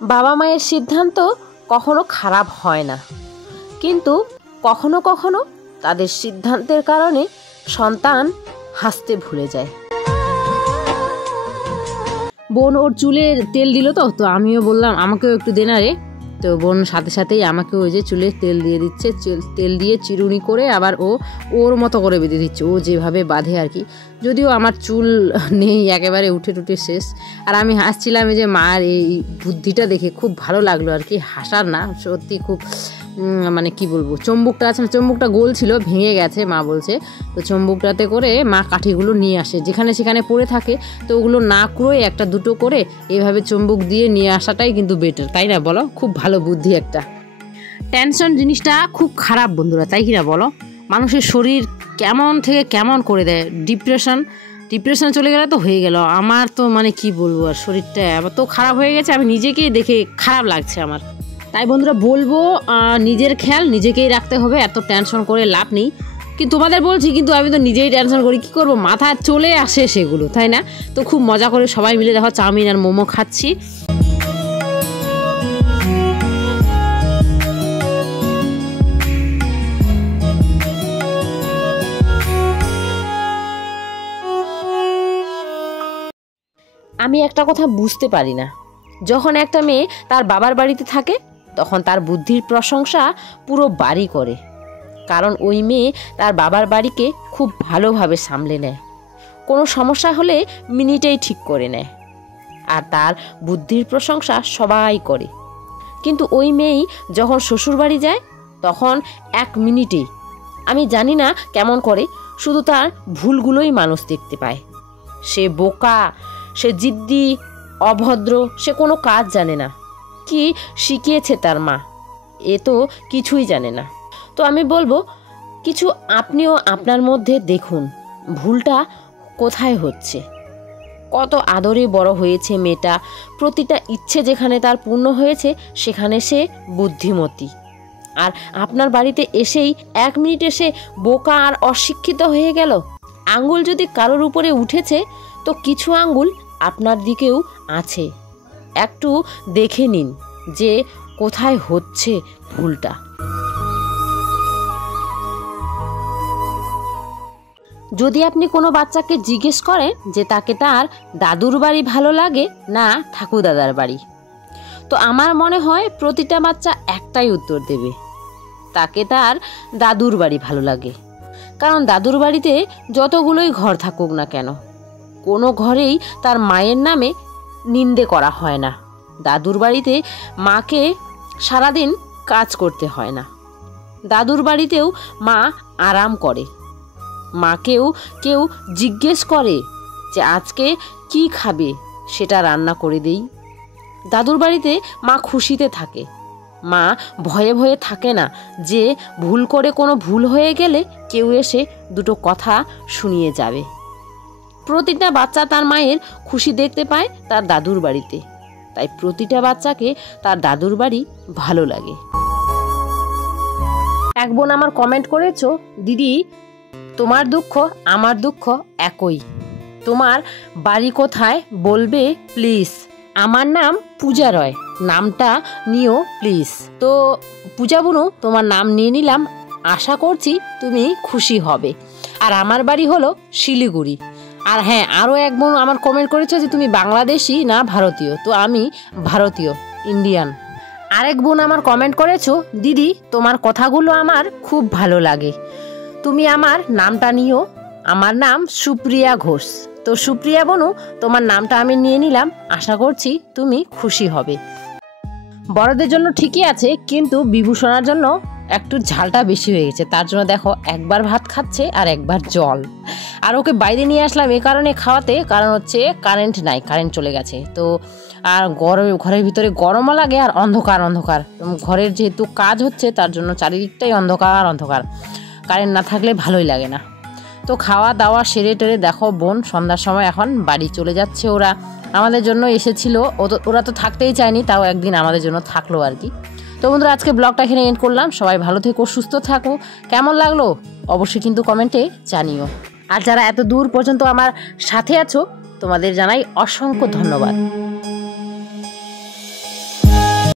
বাবা মায়ের সিদ্ধান্ত কখনো খারাপ হয় না, কিন্তু কখনো কখনো তাদের সিদ্ধান্তের কারণে সন্তান হাসতে ভুলে যায়। বোন ওর চুলের তেল দিল, তো আমিও বললাম আমাকেও একটু দে না রে। তো বোন সাথে সাথেই আমাকে ওই যে চুলে তেল দিয়ে দিচ্ছে, তেল দিয়ে চিরুনি করে আবার ওর মতো করে বেঁধে দিচ্ছে, ও যেভাবে বাঁধে আর কি। যদিও আমার চুল নেই, একেবারে উঠে টুটে শেষ। আর আমি হাসছিলাম যে মার এই বুদ্ধিটা দেখে খুব ভালো লাগলো আর কি, হাসার না, সত্যি খুব মানে কি বলবো, চম্বুকটা আছে না, চম্বুকটা গোল ছিল, ভেঙে গেছে মা বলছে। তো চম্বুকটাতে করে মা কাঠিগুলো নিয়ে আসে, যেখানে সেখানে পড়ে থাকে, তো ওগুলো না কুড়োয় একটা দুটো করে এভাবে চম্বুক দিয়ে নিয়ে আসাটাই কিন্তু বেটার, তাই না বলো? খুব ভালো বুদ্ধি একটা। টেনশন জিনিসটা খুব খারাপ বন্ধুরা, তাই কি না বলো? মানুষের শরীর কেমন থেকে কেমন করে দেয়। ডিপ্রেশন চলে গেলে তো হয়ে গেল। আমার তো মানে কি বলবো, আর শরীরটা এত খারাপ হয়ে গেছে, আমি নিজেকেই দেখে খারাপ লাগছে আমার। তাই বন্ধুরা বলবো, নিজের খেয়াল নিজেকেই রাখতে হবে, এত টেনশন করে লাভ নেই। কিন্তু তোমাদের বলছি, কিন্তু আমি তো নিজেই টেনশন করি, কী করবো, মাথা চলে আসে সেগুলো, তাই না? তো খুব মজা করে সবাই মিলে দেখো চাউমিন আর মোমো খাচ্ছি। আমি একটা কথা বুঝতে পারি না, যখন একটা মেয়ে তার বাবার বাড়িতে থাকে তখন তার বুদ্ধির প্রশংসা পুরো বাড়ি করে, কারণ ওই মেয়ে তার বাবার বাড়িকে খুব ভালোভাবে সামলে নেয়, কোনো সমস্যা হলে মিনিটেই ঠিক করে নেয়, আর তার বুদ্ধির প্রশংসা সবাই করে। কিন্তু ওই মেয়েই যখন শ্বশুরবাড়ি যায় তখন 1 মিনিটেই, আমি জানি না কেমন করে, শুধু তার ভুলগুলোই মানুষ দেখতে পায়। সে বোকা, সে জিদ্দি, অভদ্র, সে কোনো কাজ জানে না, কি শিখিয়েছে তার মা এ তো কিছুই জানে না। তো আমি বলবো, কিছু আপনিও আপনার মধ্যে দেখুন ভুলটা কোথায় হচ্ছে। কত আদরে বড় হয়েছে মেয়েটা, প্রতিটা ইচ্ছে যেখানে তার পূর্ণ হয়েছে সেখানে সে বুদ্ধিমতী, আর আপনার বাড়িতে এসেই 1 মিনিট এসে বোকা আর অশিক্ষিত হয়ে গেল। আঙ্গুল যদি কারোর উপরে উঠেছে তো কিছু আঙ্গুল আপনার দিকেও আছে, একটু দেখে নিন যে কোথায় হচ্ছে ভুলটা। যদি আপনি কোনো বাচ্চাকে জিজ্ঞেস করেন যে তাকে তার দাদুর বাড়ি ভালো লাগে না ঠাকুরদাদার বাড়ি, তো আমার মনে হয় প্রতিটা বাচ্চা একটাই উত্তর দেবে, তাকে তার দাদুর বাড়ি ভালো লাগে। কারণ দাদুর বাড়িতে যতগুলোই ঘর থাকুক না কেন, কোনো ঘরেই তার মায়ের নামে নিন্দে করা হয় না। দাদুর বাড়িতে মাকে সারাদিন কাজ করতে হয় না। দাদুর বাড়িতেও মা আরাম করে, মাকেও কেউ জিজ্ঞেস করে যে আজকে কি খাবে, সেটা রান্না করে দেই। দাদুর বাড়িতে মা খুশিতে থাকে, মা ভয়ে ভয়ে থাকে না যে ভুল করে কোনো ভুল হয়ে গেলে কেউ এসে দুটো কথা শুনিয়ে যাবে। প্রতিটা বাচ্চা তার মায়ের খুশি দেখতে পায় তার দাদুর বাড়িতে, তাই প্রতিটা বাচ্চাকে তার দাদুর বাড়ি ভালো লাগে। এক বোন আমার কমেন্ট করেছো, দিদি তোমার দুঃখ আমার দুঃখ একই, তোমার বাড়ি কোথায় বলবে প্লিজ? আমার নাম পূজা রয়, নামটা নিও প্লিজ। তো পূজা বোনু, তোমার নাম নিয়ে নিলাম, আশা করছি তুমি খুশি হবে। আর আমার বাড়ি হলো শিলিগুড়ি। আর হ্যাঁ, আরও এক বোন আমার কমেন্ট করেছে যে তুমি বাংলাদেশি না ভারতীয়, তো আমি ভারতীয়, ইন্ডিয়ান। আরেক বোন আমার কমেন্ট করেছো, দিদি তোমার কথাগুলো আমার খুব ভালো লাগে, তুমি আমার নামটা নিও, আমার নাম সুপ্রিয়া ঘোষ। তো সুপ্রিয়া বোনু, তোমার নামটা আমি নিয়ে নিলাম, আশা করছি তুমি খুশি হবে। বড়দের জন্য ঠিকই আছে, কিন্তু বিভূষণার জন্য একটু ঝালটা বেশি হয়ে গেছে, তার জন্য দেখো একবার ভাত খাচ্ছে আর একবার জল। আর ওকে বাইরে নিয়ে আসলাম এ কারণে খাওয়াতে, কারণ হচ্ছে কারেন্ট নাই, কারেন্ট চলে গেছে। তো আর ঘরের ভিতরে গরমও লাগে আর অন্ধকার, ঘরের যেহেতু কাজ হচ্ছে তার জন্য চারিদিকটাই অন্ধকার, কারেন্ট না থাকলে ভালোই লাগে না। তো খাওয়া দাওয়া সেরে টেরে দেখো বোন সন্ধ্যার সময় এখন বাড়ি চলে যাচ্ছে। ওরা আমাদের জন্য এসেছিল, ওরা তো থাকতেই চায়নি, তাও একদিন আমাদের জন্য থাকলো আর কি। তো বন্ধুরা, আজকে ব্লগটা এখানে এন্ড করলাম। সবাই ভালো থেকো, সুস্থ থাকো। কেমন লাগলো অবশ্যই কিন্তু কমেন্টে জানিও। আর যারা এত দূর পর্যন্ত আমার সাথে আছো, তোমাদের জানাই অসংখ্য ধন্যবাদ।